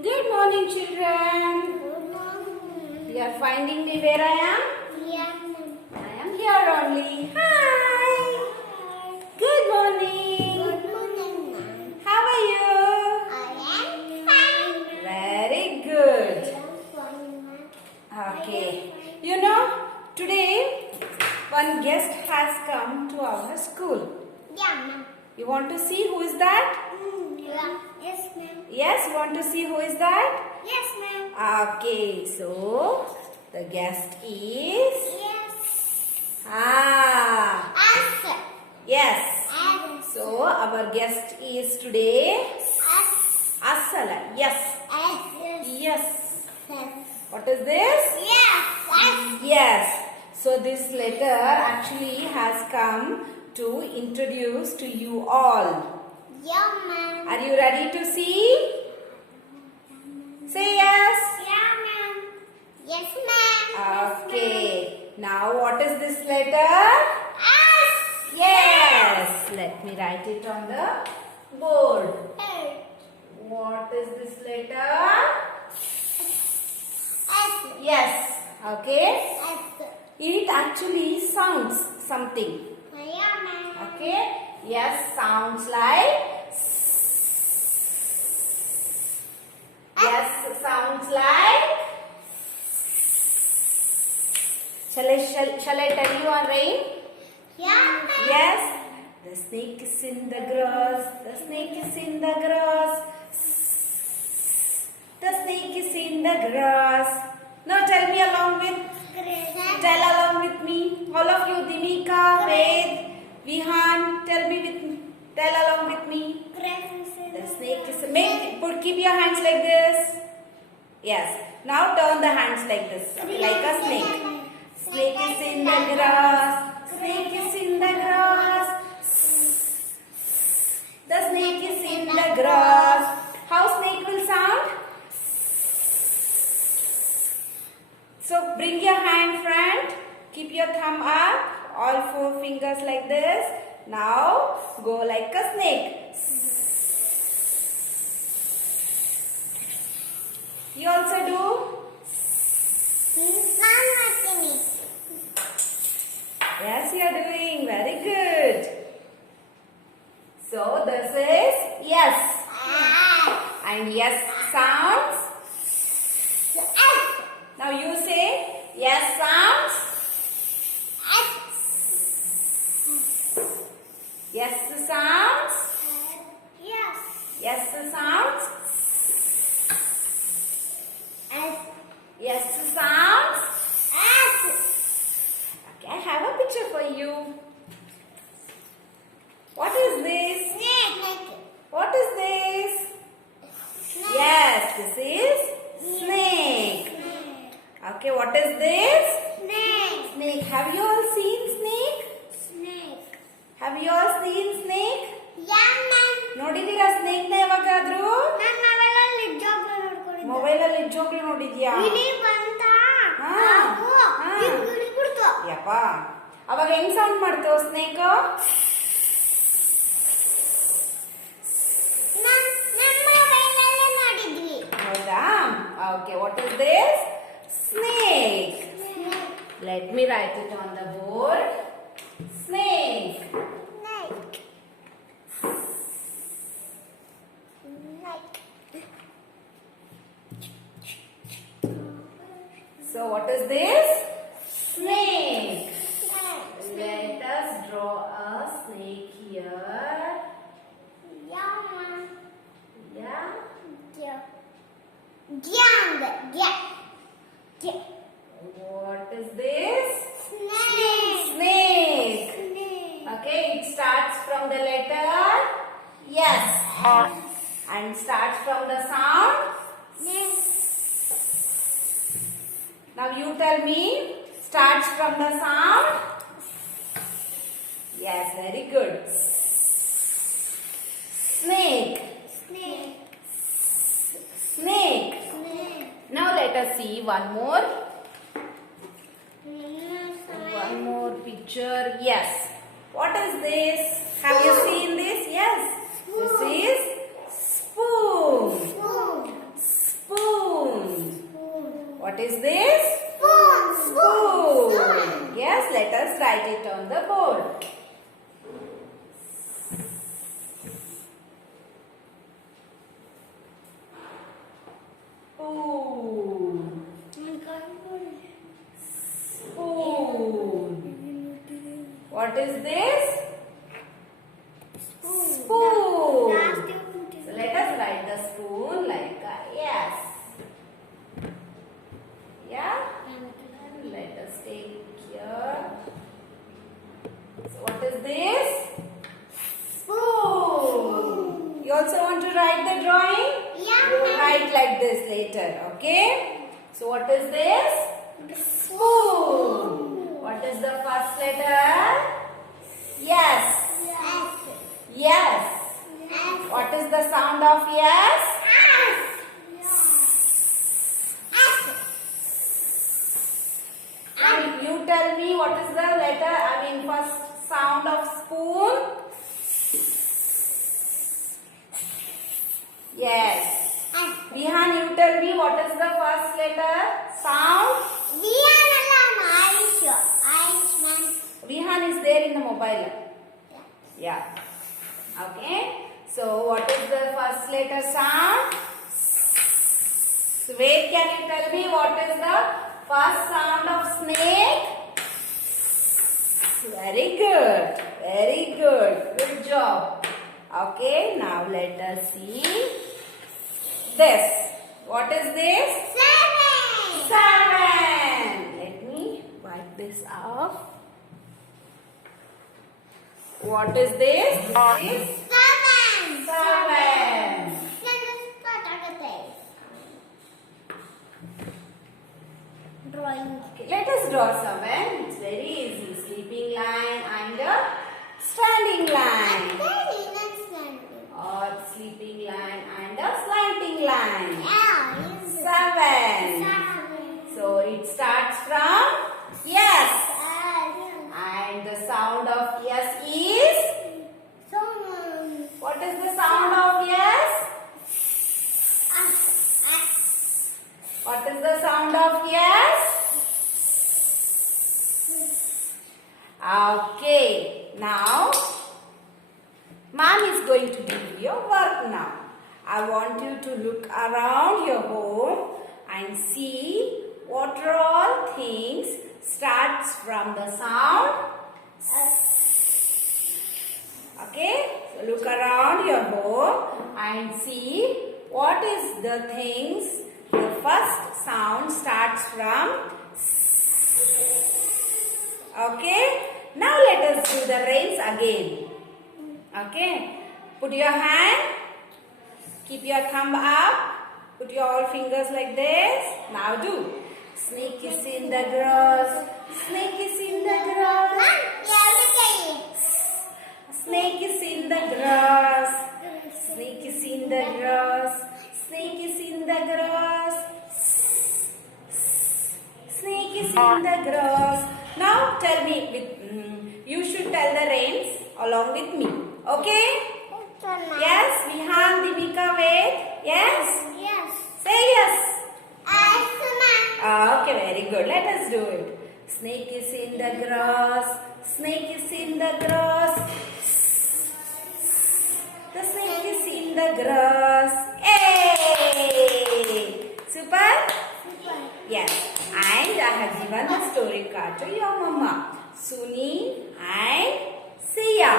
Good morning, children. Good morning. You are finding me where I am? Yeah. I am here only. Hi. Good morning. Good morning, ma'am. How are you? I am fine. Very good. I am fine, ma'am. Okay. You know, today one guest has come to our school. Yeah, ma'am. You want to see who is that? Yeah. Yes, ma'am. Yes, you want to see who is that? Yes, ma'am. Okay, so the guest is Yes. Ah. Yes. As. So our guest is today Asala. Yes. Yes. What is this? Yes. Yes. So this letter actually has come to introduce to you all. Yeah, ma'am. Are you ready to see? Say yes. Yeah, ma'am. Yes, ma'am. Okay. Now what is this letter? Yes. Let me write it on the board. What is this letter? Yes. Okay. It actually sounds something. Yeah, ma'am. Okay. Yes, sounds like. Yes, sounds like. Shall I tell you a rhyme? Yeah, ma'am. Yes. The snake is in the grass. The snake is in the grass. The snake is in the grass. Now tell me along with. Tell along with me. All of you, Dimika, Ved, Vihan, tell along with me. The snake is keep your hands like this. Yes. Now turn the hands like this. Like a snake. Snake is in the grass. Snake is in the grass. The snake is in the grass. How snake will sound? So bring your hand front. Keep your thumb up. All four fingers like this. Now go like a snake. You also do? Yes, you are doing. Very good. So this is yes. And yes sounds. Now you say yes sounds. Yes sounds. Yes sounds. Yes sounds. Okay, I have a picture for you. What is this? What is this? Yes, this is snake. Okay, what is this? Snake. Have you all seen snake? Have you all seen snake? ನೋಡಿದೀರಾ snake ನ ಯಾವಾಗಾದ್ರೂ mobile ಅಲ್ಲಿ ಜೋಕ್ಲಿ ನೋಡಿದ್ಯಾ ಯಪ್ಪ ಅವಾಗ ಹೆಂಗ್ sound ಮಾಡ್ತು snake ಹೌದಾ okay what is this snake let me right it on the board snake So what is this? Snake. Let us draw a snake here. Yeah. What is this? Snake. Okay, it starts from the letter yes and starts from the sound. Now you tell me, starts from the sound. Yes, very good. Snake. Snake. Now let us see one more. One more picture. Yes. What is this? Have you seen this? Yes. This is spoon. What is this? Spoon. Yes, let us write it on the board. Spoon. Spoon. What is this? Spoon. So let us write the spoon like yes. Yeah? And let us take here. So what is this? Spoon. You also want to write the drawing? Yeah, You will ma'am. write like this later, okay? So what is this? Spoon. What is the first letter? Yes. Yes. What is the sound of yes? And you tell me what is the letter, first sound of spoon? Yes. Vihan, you tell me what is the first letter, sound? Vihan is there in the mobile. Yeah. Okay. So what is the first letter sound? Wait, can you tell me what is the first sound of snake? Very good. Very good. Good job. Okay. Now let us see this. What is this? 7. Let me wipe this off. What is this? This is 7. Drawing. Okay, let us draw 7. It's very easy. Sleeping line and a standing line. Or sleeping line and a slanting line. 7. So it starts from yes. And the sound of yes is? What is the sound of yes? What is the sound of yes? Okay. Now, Mom is going to give you work now. I want you to look around your home and see what are all things starts from the sound. Okay, so look around your home and see what is the things. The first sound starts from. Okay, now let us do the rains again. Okay, put your hand, keep your thumb up, put your all fingers like this. Now do. Snake is in the grass, snake is in the grass. Snake is in the grass. Snake is in the grass. Snake is in the grass. Snake is in the grass. Now tell me, you should tell the rains along with me. Okay? Yes, Vihan, Dimika, wait. Yes? Say yes. Okay, very good. Let us do it. Snake is in the grass. Snake is in the grass. The snake is in the grass. Hey! Super? Yes. And I have given the story card to your mama. Suni and Sia.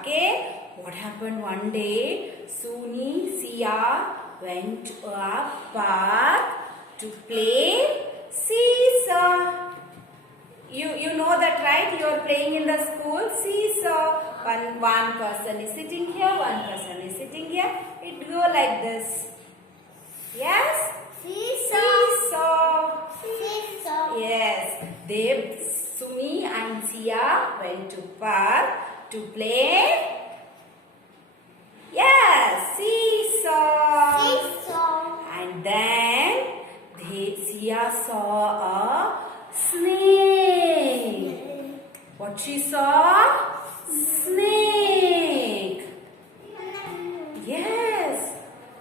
Okay? What happened one day? Suni, Sia went to a park to play seesaw. You know that, right? You are playing in the school seesaw. One person is sitting here, one person is sitting here. It go like this. Yes? Seesaw. Yes. Sumi and Sia went to park to play. Yes, seesaw. And then Sia saw a snake. What she saw? Snake. Yes.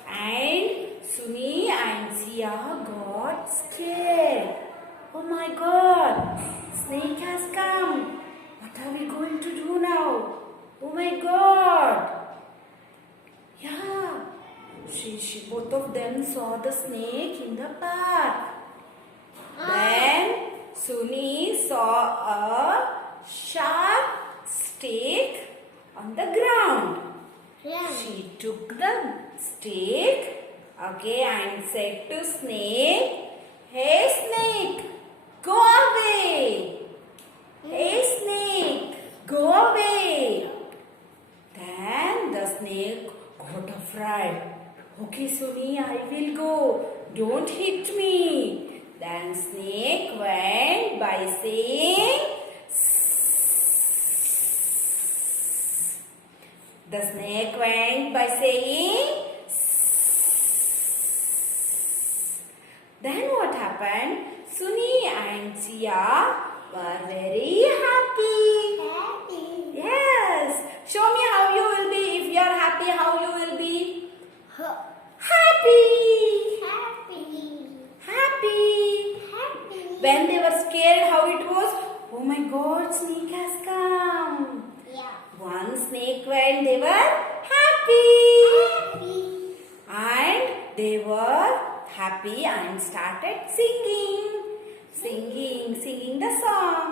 And Sumi and Sia got scared. has come. What are we going to do now? Oh my God. Yeah. Both of them saw the snake in the park. Then Suni saw a sharp stick on the ground. She took the stick, okay, and said to snake, "Hey snake, go away. Hey snake, go away." Then the snake got afraid. "Okay, Suni, I will go. Don't hit me." Then snake went by saying, the snake went by saying, then what happened? Suni and Sia were very happy. Yes. Show me how you will be. If you are happy, how you will be? Happy. When they were scared, how it was? Oh my God, snake has come. One snake went, they were happy. And they were happy and started singing the song.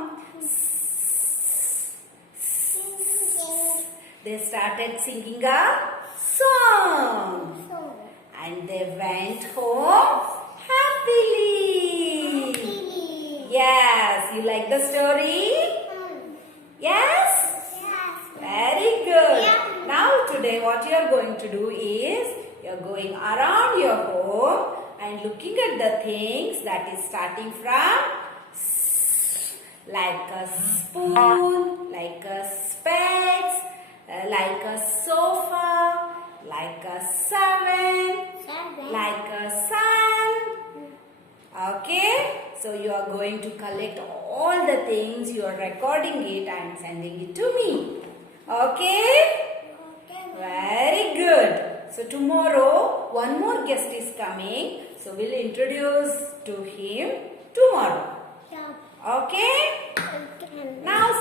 They started singing a song. And they went home happily. Yes, you like the story? Yes? Very good. Now today what you are going to do is, you are going around your home and looking at the things that is starting from like a spoon, like a specs, like a sofa, like a seven, like a sun. Okay? So you are going to collect all the things, you are recording it and sending it to me. Okay? Very good. So tomorrow one more guest is coming. So we'll introduce to him tomorrow. Okay? Now